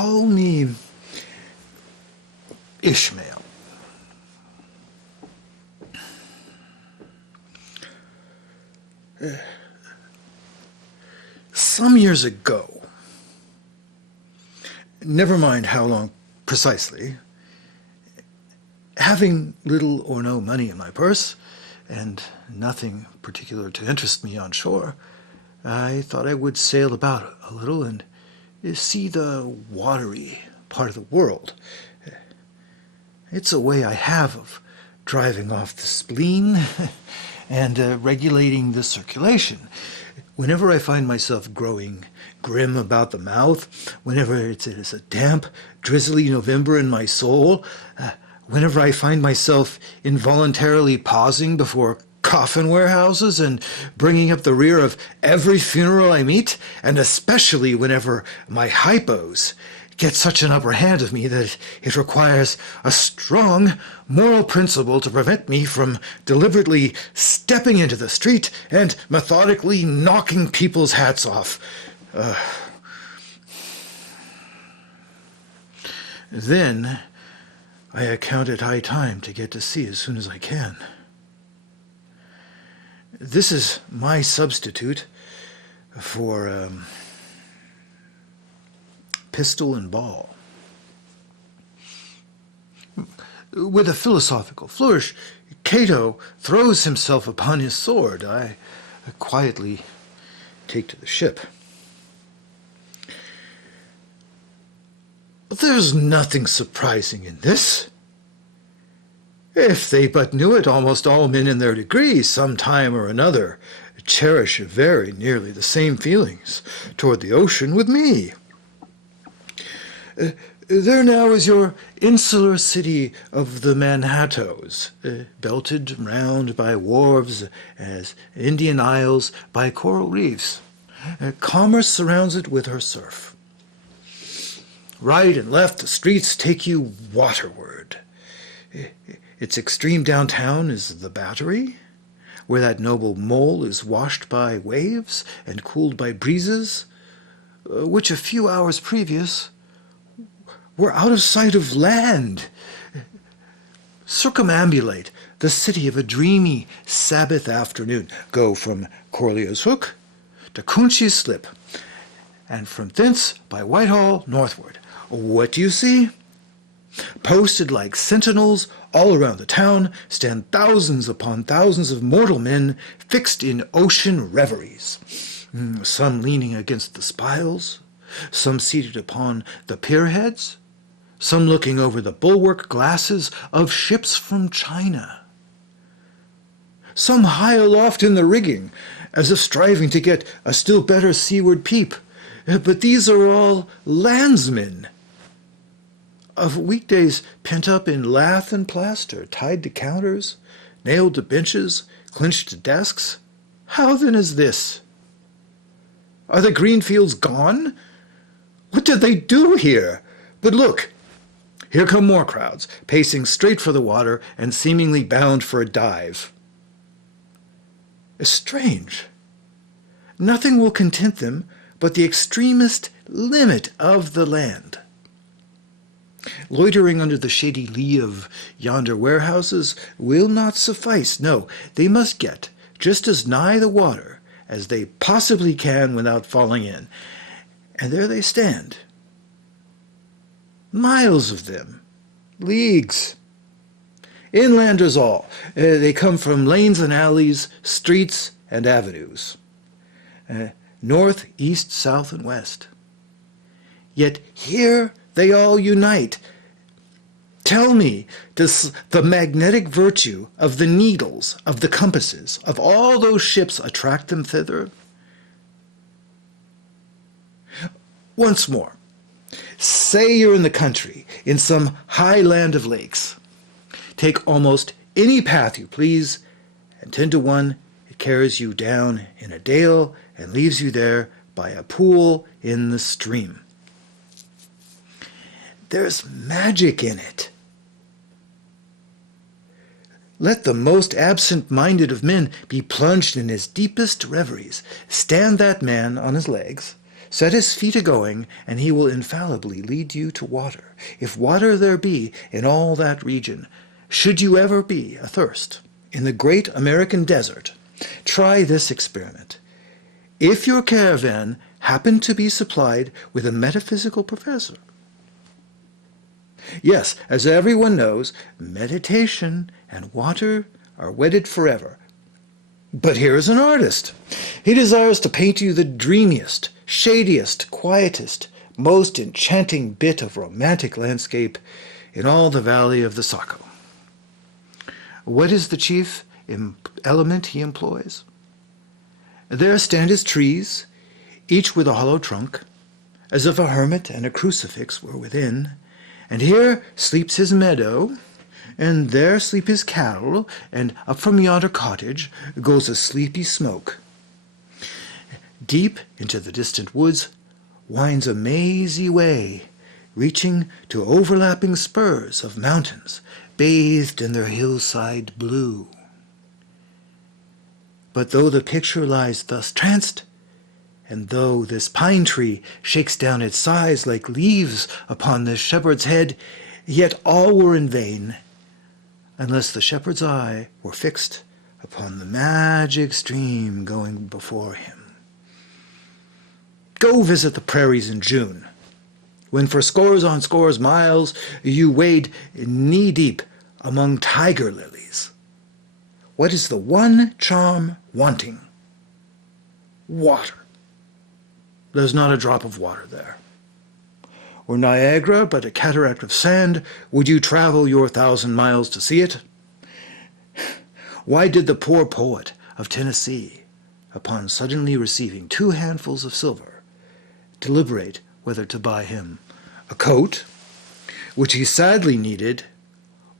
call me Ishmael. Some years ago, never mind how long precisely, having little or no money in my purse, and nothing particular to interest me on shore, I thought I would sail about a little and see the watery part of the world. It's a way I have of driving off the spleen and regulating the circulation. Whenever I find myself growing grim about the mouth, whenever it is a damp, drizzly November in my soul, whenever I find myself involuntarily pausing before coffin warehouses and bringing up the rear of every funeral I meet, and especially whenever my hypos get such an upper hand of me that it requires a strong moral principle to prevent me from deliberately stepping into the street and methodically knocking people's hats off. Then I account it high time to get to sea as soon as I can. This is my substitute for pistol and ball. With a philosophical flourish, Cato throws himself upon his sword. I quietly take to the ship. There's nothing surprising in this. If they but knew it, almost all men in their degree, some time or another, cherish very nearly the same feelings toward the ocean with me. There now is your insular city of the Manhattoes, belted round by wharves as Indian isles by coral reefs. Commerce surrounds it with her surf. Right and left, the streets take you waterward. Its extreme downtown is the Battery, where that noble mole is washed by waves and cooled by breezes, which a few hours previous were out of sight of land. Circumambulate the city of a dreamy Sabbath afternoon. Go from Corlear's Hook to Coonchie's Slip, and from thence by Whitehall northward. What do you see? Posted like sentinels all around the town stand thousands upon thousands of mortal men fixed in ocean reveries, some leaning against the spiles, some seated upon the pierheads, some looking over the bulwark glasses of ships from China, some high aloft in the rigging, as if striving to get a still better seaward peep. But these are all landsmen, of weekdays pent up in lath and plaster, tied to counters, nailed to benches, clinched to desks. How then is this? Are the green fields gone? What did they do here? But look, here come more crowds, pacing straight for the water and seemingly bound for a dive. It's strange. Nothing will content them but the extremest limit of the land. Loitering under the shady lee of yonder warehouses will not suffice. No, they must get just as nigh the water as they possibly can without falling in. And there they stand. Miles of them. Leagues. Inlanders all. They come from lanes and alleys, streets and avenues. North, east, south, and west. Yet here they all unite. Tell me, does the magnetic virtue of the needles, of the compasses, of all those ships attract them thither? Once more, say you're in the country, in some high land of lakes. Take almost any path you please, and 10 to 1, it carries you down in a dale and leaves you there by a pool in the stream. There's magic in it. Let the most absent-minded of men be plunged in his deepest reveries. Stand that man on his legs, Set his feet a-going, and he will infallibly lead you to water. If water there be in all that region, should you ever be athirst in the great American desert, try this experiment. If your caravan happen to be supplied with a metaphysical professor, yes, as everyone knows, meditation and water are wedded forever. But here is an artist. He desires to paint you the dreamiest, shadiest, quietest, most enchanting bit of romantic landscape in all the valley of the Saco. What is the chief element he employs? There stand his trees, each with a hollow trunk, as if a hermit and a crucifix were within, and here sleeps his meadow, and there sleep his cattle, and up from yonder cottage goes a sleepy smoke. Deep into the distant woods winds a mazy way, reaching to overlapping spurs of mountains, bathed in their hillside blue. But though the picture lies thus tranced, and though this pine tree shakes down its sighs like leaves upon this shepherd's head, yet all were in vain, unless the shepherd's eye were fixed upon the magic stream going before him. Go visit the prairies in June, when for scores on scores miles you wade knee-deep among tiger lilies. What is the one charm wanting? Water. There's not a drop of water there. Were Niagara but a cataract of sand, would you travel your 1,000 miles to see it? Why did the poor poet of Tennessee, upon suddenly receiving 2 handfuls of silver, deliberate whether to buy him a coat, which he sadly needed,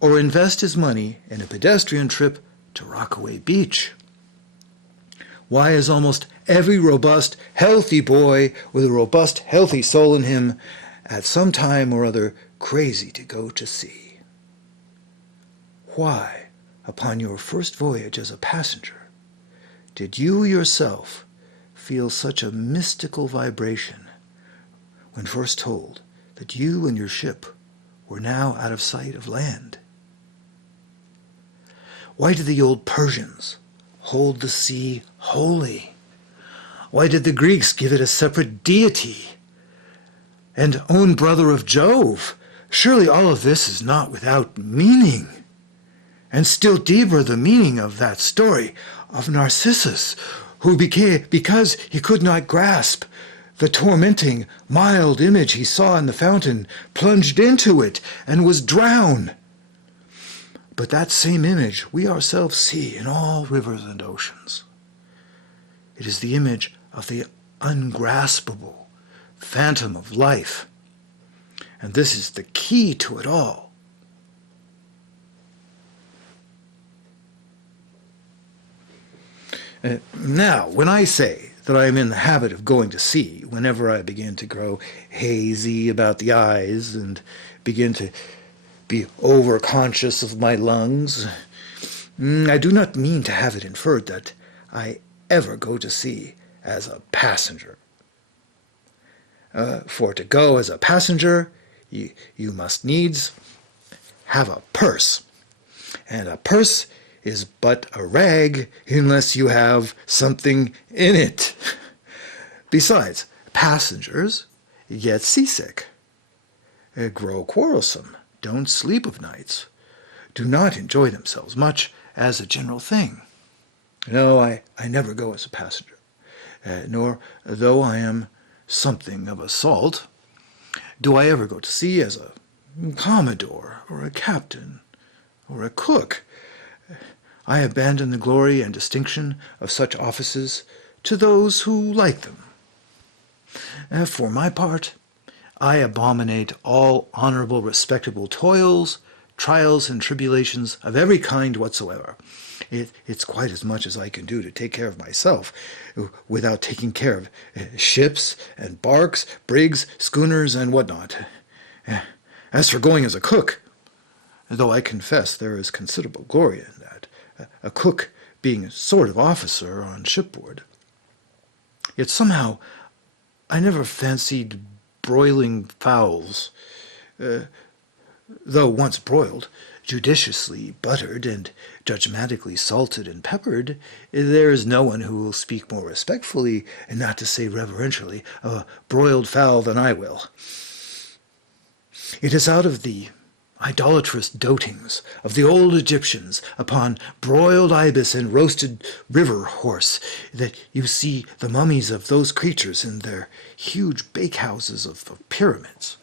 or invest his money in a pedestrian trip to Rockaway Beach? Why is almost every robust, healthy boy with a robust, healthy soul in him at some time or other crazy to go to sea? Why, upon your first voyage as a passenger, did you yourself feel such a mystical vibration when first told that you and your ship were now out of sight of land? Why did the old Persians hold the sea holy? Why did the Greeks give it a separate deity and own brother of Jove? Surely all of this is not without meaning. And still deeper the meaning of that story of Narcissus, who became, because he could not grasp the tormenting, mild image he saw in the fountain, plunged into it and was drowned. But that same image we ourselves see in all rivers and oceans. It is the image of the ungraspable phantom of life. And this is the key to it all. Now, when I say that I am in the habit of going to sea whenever I begin to grow hazy about the eyes and begin to be overconscious of my lungs, I do not mean to have it inferred that I ever go to sea as a passenger. For to go as a passenger, you must needs have a purse. And a purse is but a rag unless you have something in it. Besides, passengers get seasick, grow quarrelsome, don't sleep of nights, do not enjoy themselves much as a general thing. No, I never go as a passenger, nor, though I am something of a salt, do I ever go to sea as a commodore or a captain or a cook. I abandon the glory and distinction of such offices to those who like them. For my part, I abominate all honorable, respectable toils, trials, and tribulations of every kind whatsoever. It's quite as much as I can do to take care of myself without taking care of ships and barks, brigs, schooners, and whatnot. As for going as a cook, though I confess there is considerable glory in that, a cook being a sort of officer on shipboard, yet somehow I never fancied broiling fowls, though once broiled, judiciously buttered and judgmatically salted and peppered, there is no one who will speak more respectfully, and not to say reverentially, of a broiled fowl than I will. It is out of the idolatrous dotings of the old Egyptians upon broiled ibis and roasted river horse that you see the mummies of those creatures in their huge bakehouses of pyramids.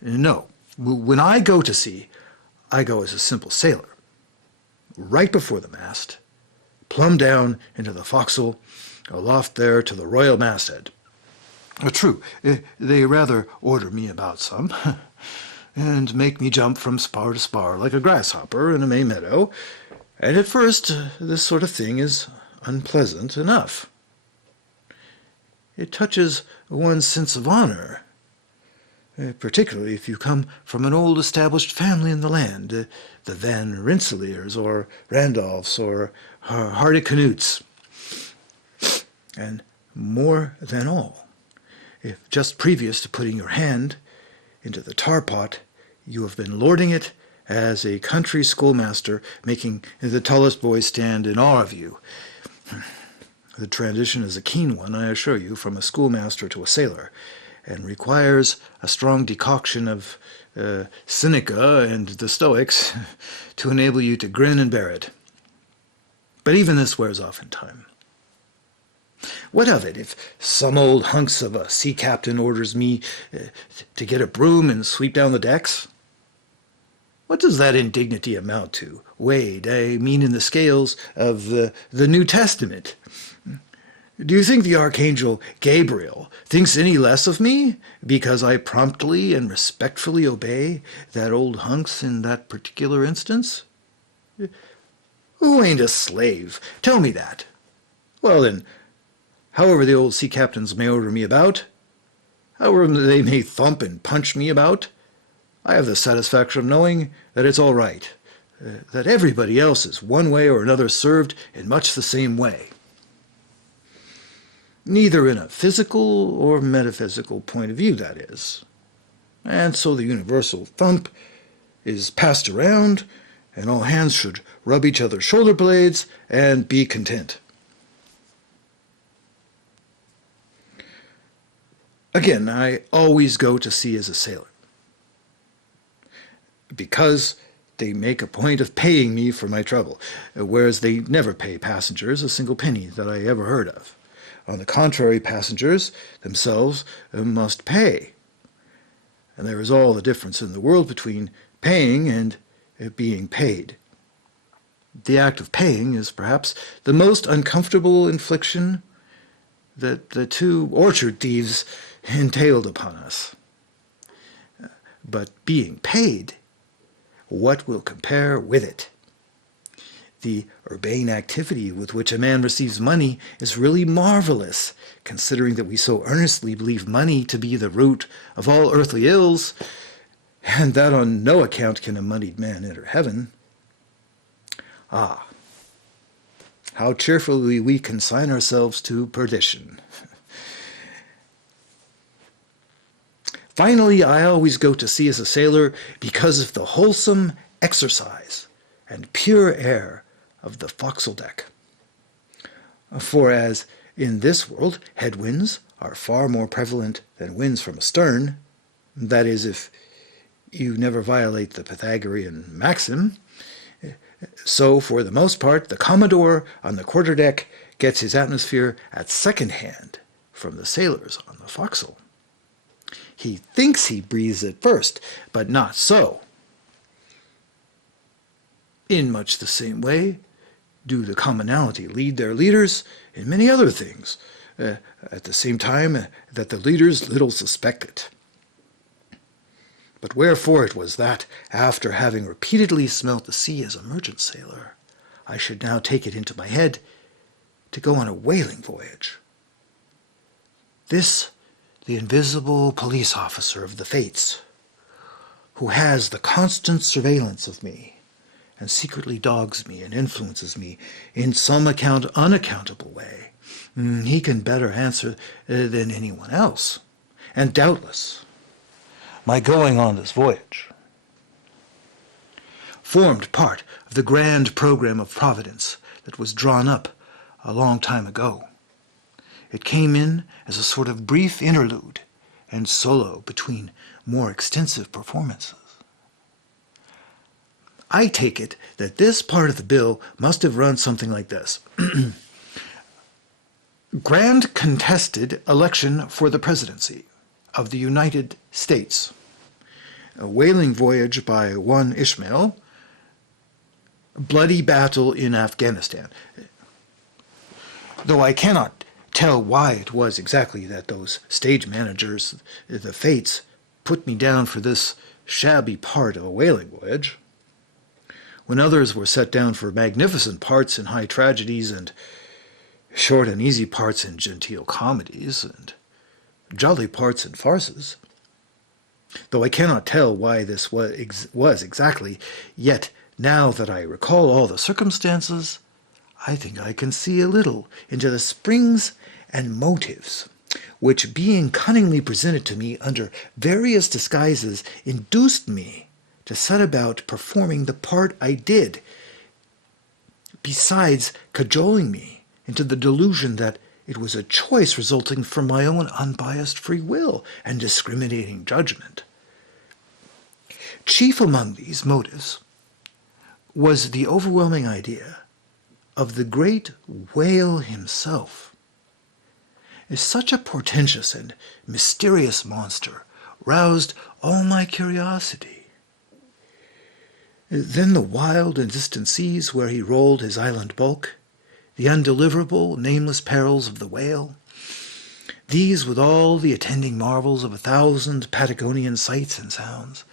No, when I go to sea, I go as a simple sailor, right before the mast, plumb down into the forecastle, aloft there to the royal masthead. True, they rather order me about some, and make me jump from spar to spar like a grasshopper in a May meadow, and at first this sort of thing is unpleasant enough. It touches one's sense of honor, particularly if you come from an old established family in the land, the Van Rensselaers or Randolphs or Hardicanutes. And more than all, if just previous to putting your hand into the tar pot, you have been lording it as a country schoolmaster, making the tallest boys stand in awe of you. The transition is a keen one, I assure you, from a schoolmaster to a sailor, and requires a strong decoction of Seneca and the Stoics to enable you to grin and bear it. But even this wears off in time. What of it if some old hunks of a sea captain orders me to get a broom and sweep down the decks? What does that indignity amount to, weighed, I mean, in the scales of the New Testament? Do you think the Archangel Gabriel thinks any less of me because I promptly and respectfully obey that old hunks in that particular instance? Who ain't a slave? Tell me that. Well then, however the old sea captains may order me about, however they may thump and punch me about, I have the satisfaction of knowing that it's all right, that everybody else is one way or another served in much the same way. Neither in a physical or metaphysical point of view, that is. And so the universal thump is passed around, and all hands should rub each other's shoulder blades and be content. Again, I always go to sea as a sailor, because they make a point of paying me for my trouble, whereas they never pay passengers a single penny that I ever heard of. On the contrary, passengers themselves must pay. And there is all the difference in the world between paying and being paid. The act of paying is perhaps the most uncomfortable infliction that the two orchard thieves entailed upon us. But being paid, what will compare with it? The urbane activity with which a man receives money is really marvelous, considering that we so earnestly believe money to be the root of all earthly ills, and that on no account can a moneyed man enter heaven. Ah, how cheerfully we consign ourselves to perdition. Finally, I always go to sea as a sailor because of the wholesome exercise and pure air of the forecastle deck. For as in this world headwinds are far more prevalent than winds from astern, that is, if you never violate the Pythagorean maxim, so for the most part the Commodore on the quarterdeck gets his atmosphere at second hand from the sailors on the forecastle. He thinks he breathes it first, but not so. In much the same way do the commonalty lead their leaders in many other things, at the same time that the leaders little suspect it. But wherefore it was that, after having repeatedly smelt the sea as a merchant sailor, I should now take it into my head to go on a whaling voyage. This, the invisible police officer of the fates, who has the constant surveillance of me, and secretly dogs me and influences me in some unaccountable way, he can better answer than anyone else. And doubtless, my going on this voyage formed part of the grand program of Providence that was drawn up a long time ago. It came in as a sort of brief interlude and solo between more extensive performances. I take it that this part of the bill must have run something like this. Grand contested election for the presidency of the United States. A whaling voyage by one Ishmael. Bloody battle in Afghanistan. Though I cannot tell why it was exactly that those stage managers, the fates, put me down for this shabby part of a whaling voyage, when others were set down for magnificent parts in high tragedies and short and easy parts in genteel comedies and jolly parts in farces. Though I cannot tell why this was exactly, yet now that I recall all the circumstances, I think I can see a little into the springs and motives which, being cunningly presented to me under various disguises, induced me to set about performing the part I did, besides cajoling me into the delusion that it was a choice resulting from my own unbiased free will and discriminating judgment. Chief among these motives was the overwhelming idea of the great whale himself. Such a portentous and mysterious monster roused all my curiosity. Then the wild and distant seas where he rolled his island bulk, the undeliverable, nameless perils of the whale, these with all the attending marvels of 1,000 Patagonian sights and sounds,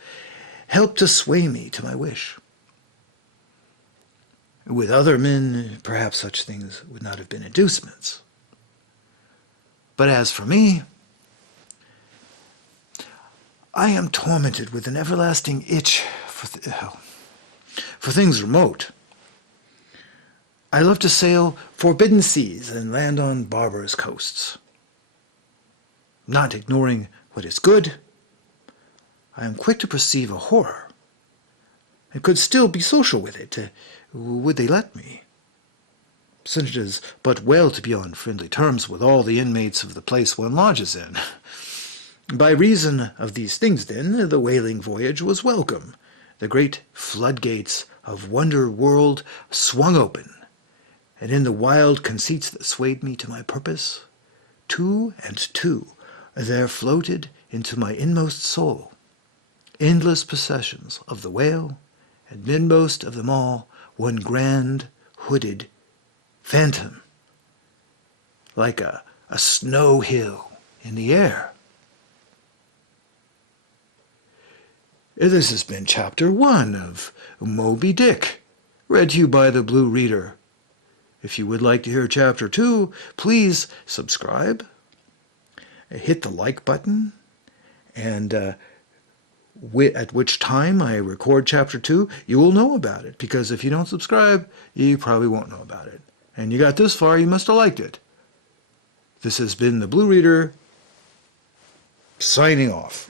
helped to sway me to my wish. With other men, perhaps such things would not have been inducements. But as for me, I am tormented with an everlasting itch for things remote. I love to sail forbidden seas and land on barbarous coasts. Not ignoring what is good, I am quick to perceive a horror, and could still be social with it, would they let me. Since it is but well to be on friendly terms with all the inmates of the place one lodges in. By reason of these things, then, the whaling voyage was welcome. The great floodgates of wonder world swung open, and in the wild conceits that swayed me to my purpose, two and two there floated into my inmost soul endless processions of the whale, and midmost of them all one grand, hooded phantom, like a snow hill in the air. This has been Chapter 1 of Moby Dick, read to you by the Blue Reader. If you would like to hear Chapter 2, please subscribe, hit the like button, and at which time I record Chapter 2, you will know about it, because if you don't subscribe, you probably won't know about it. And you got this far, you must have liked it. This has been the Blue Reader, signing off.